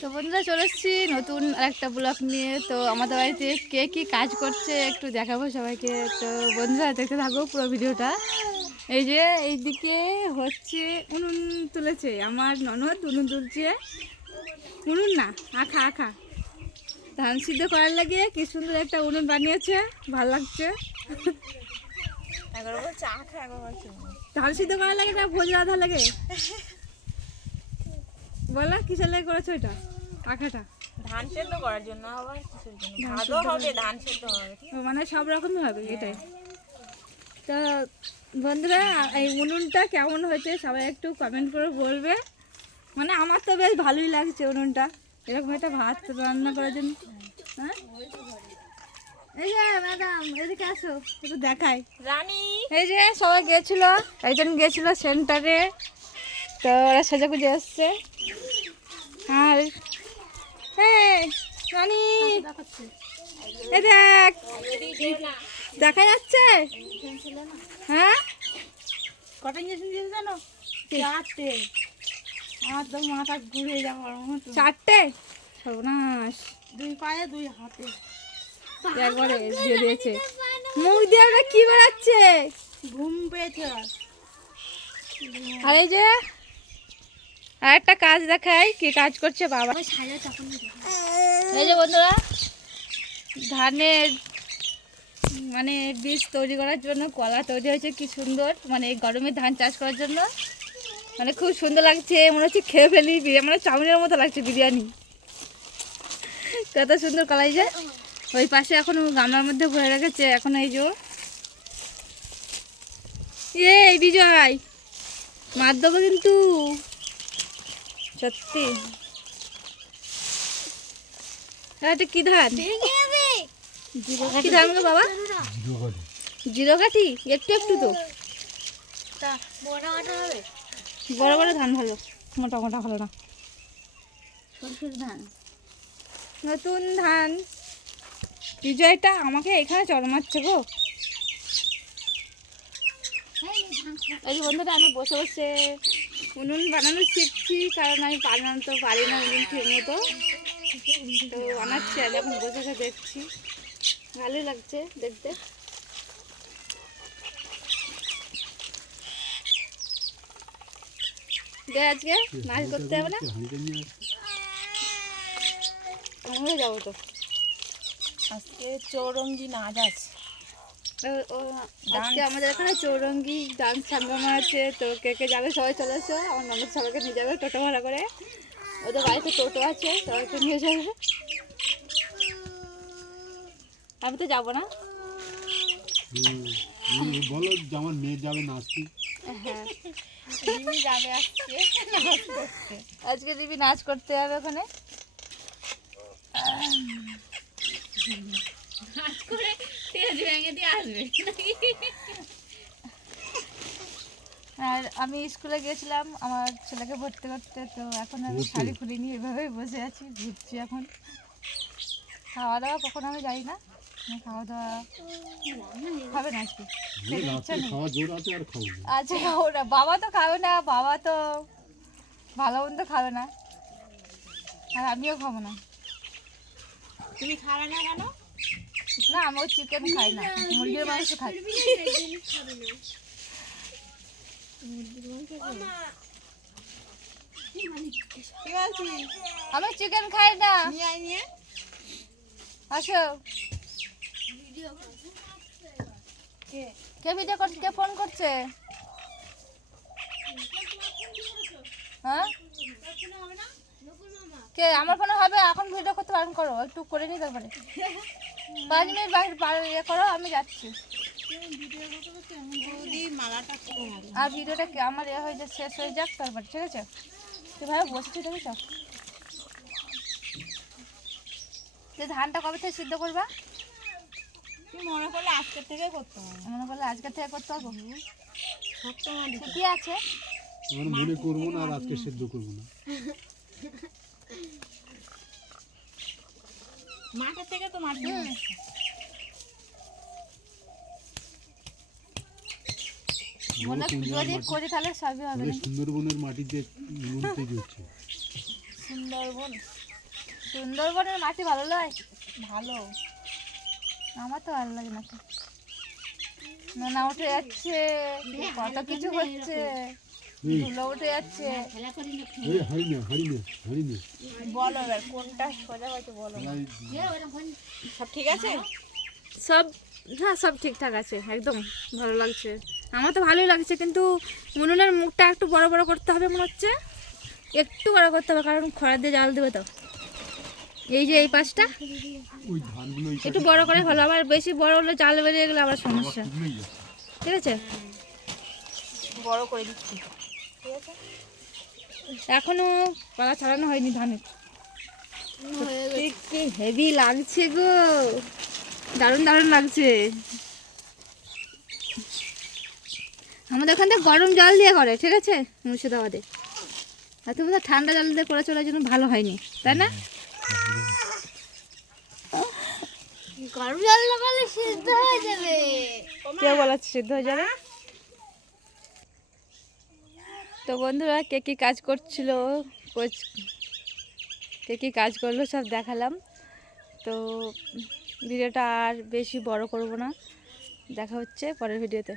তো বন্ধুরা চলে এসেছি নতুন আরেকটা ব্লগ নিয়ে। তো আমাদের বাড়িতে কে কী কাজ করছে একটু দেখাবো সবাইকে। তো বন্ধুরা দেখতে থাকো পুরো ভিডিওটা। এই যে এইদিকে হচ্ছে উনুন তুলেছে আমার ননদ, উনুন তুলছে। উনুন না, আখা আখা ধান সিদ্ধ করার লাগে কি সুন্দর একটা উনুন বানিয়েছে, ভাল লাগছে। ধান সিদ্ধ করার লাগে না ভোজ রাধা লাগে? বলা কিসের লাগে করেছো এটা? আখাটা ধান সেদ্ধ করার জন্য, আবার কিসের জন্য? ভাতও হবে, ধান সেদ্ধ হবে, মানে সব রকমই হবে এটাই। তো বন্ধুরা এই উনুনটা কেমন হয়েছে সবাই একটু কমেন্ট করে বলবে। মানে আমার তো বেশ ভালোই লাগছে উনুনটা, এরকম একটা ভাত রান্না করার জন্য। হ্যাঁ এই যে ম্যাডাম এদিকে আসো একটু দেখাই। রানী এই যে সবাই গেছিল, একজন গেছিল সেন্টারে, তো ওরা সাজা খুঁজে আসছে। আর হ্যাঁ রানী এই দেখ, দেখা যাচ্ছে? হ্যাঁ কটা ইঞ্জেকশন দিয়েছে জানো? 4টে। আমার তো মাথা ঘুরে যাওয়ার মতো। 4টে? সর্বনাশ। 2 পায়ে 2 হাতে। একবারে দিয়ে দিয়েছে। মুখ দিয়ে ওটা কি বেরাচ্ছে? ঘুম পেয়েছে। আর এই যে আর একটা কাজ দেখাই, কি কাজ করছে বাবা। এই যে বন্ধুরা ধানের মানে বীজ তৈরি করার জন্য কলা তৈরি হয়েছে, কি সুন্দর। মানে এই গরমে ধান চাষ করার জন্য মানে খুব সুন্দর লাগছে। মনে হচ্ছে খেয়ে ফেলি, মানে চাউমিনের মতো লাগছে, বিরিয়ানি। কত সুন্দর কলাই যে ওই পাশে এখন গামলার মধ্যে ভরে রেখেছে। এখন এই যে এই বিজয় মার দেবো কিন্তু সত্যি। এটা কি ধান? কি ধান গো বাবা? জিরো কাঠি। একটু একটু তো বড় বড় ধান ভালো, মোটা মোটা ভালো না। সরষের ধান, নতুন ধান। বিজয়টা আমাকে এখানে চড় মারছে গো। এই বন্ধুটা আমি বসে বসে উনুন বানানো শিখছি, কারণ আমি বানাতে পারি না উনুন ঠিক মতো। তো বানাচ্ছি, আমি এখন বসে বসে দেখছি, ভালোই লাগছে দেখতে। আজকে নাচ করতে হবে না? আমরাও যাবো তো। আজকে চৌরঙ্গি নাচ আছে। আজকে আমাদের এখানে চৌরঙ্গি ডান্স সামনে আছে। তো কে কে যাবে সবাই চলে এসো। আমার ননদ সবাইকে নিয়ে যাবে টোটো ভাড়া করে। ওদের বাড়িতে টোটো আছে, সবাইকে নিয়ে যাবে। আমি তো যাবো না। বলো আমার মেয়ে যাবে নাচতে। হ্যাঁ রিমি যাবে আজকে নাচ করতে। আজকে দিবি নাচ করতে যাবে ওখানে। নাচ করে তেজ ভেঙে দিয়ে আসবে। আর আমি স্কুলে গিয়েছিলাম আমার ছেলেকে ভর্তি করতে। তো এখন আমি শাড়ি খুলিনি, এভাবেই বসে আছি, ঘুরছি। এখন খাওয়া দাওয়া কখন আমি যাই না। খাওয়া দাওয়া খাবে না আজকে, খেতে ইচ্ছা নেই। আচ্ছা খাবো না, বাবা তো খাবে না, বাবা তো ভালো মন্দ খাবে না, আর আমিও খাবো না। তুমি খাবে না কেন? না আমি চিকেন খাই না, মুরগির মাংস খাই। আমি চিকেন খাই না। আসো। কে ভিডিও করছে? কে ফোন করছে? হ্যাঁ কে? আমার ফোনে হবে এখন। ভিডিও করতে বারণ করো, একটু করে নিই, তারপরে 5 মিনিট ইয়ে করো, আমি যাচ্ছি। আর ভিডিওটা আমার ইয়ে হয়ে যাক, শেষ হয়ে যাক, তারপরে ঠিক আছে? তুই বসেছি দেখেছ? ধানটা কবে থেকে সিদ্ধ করবা? মনে করলে আজকের থেকে করতে হবে। মনে করলে আজকের থেকে করতে হবে। কি আছে মনে করবো না, আর আজকে সিদ্ধ করবো না। মাঠের থেকে তো মাঠ যদি করি তাহলে সবই হবে। সুন্দরবনের মাটিতে উনুন তৈরি হচ্ছে। সুন্দরবন সুন্দরবনের মাটি ভালো লাগে? ভালো। আমার তো ভালো লাগে না তো। নোনা উঠে যাচ্ছে, কত কিছু হচ্ছে, এই ধুলো উঠে যাচ্ছে। এই হারি না বলো এবার কোনটা সোজা হয়েছে বলো না। সব ঠিক আছে? সব, হ্যাঁ সব ঠিকঠাক আছে, একদম ভালো লাগছে। আমার তো ভালোই লাগছে, কিন্তু উনুনের মুখটা একটু বড় বড় করতে হবে মনে হচ্ছে, একটু বড় করতে হবে, কারণ খরা দিয়ে জাল দেবে তো। এই যে এই পাশটা ওই ধানগুলো এই একটু বড় করে হলো, আবার বেশি বড় হলে জাল বেরিয়ে গেলে আবার সমস্যা। শুকনোই যাচ্ছে। ঠিক আছে, বড় করে দিচ্ছি। ঠিক আছে? এখনো পালা ছাড়ানো হয়নি ধানের। কি হেভি লাগছে গো, দারুণ দারুণ লাগছে। আমাদের ওখান থেকে গরম জল দিয়ে করে, ঠিক আছে মুর্শিদাবাদে। আর তুমি তো ঠান্ডা জল দিয়ে করে চলার জন্য ভালো হয়নি, তাই না? গরম জল লাগালে সিদ্ধ হয়ে যাবে। কে বলাচ্ছে সিদ্ধ হয়ে যাবে? তো বন্ধুরা কে কী কাজ করছিল, কে কী কাজ করলো সব দেখালাম। তো ভিডিওটা আর বেশি বড় করব না, দেখা হচ্ছে পরের ভিডিওতে।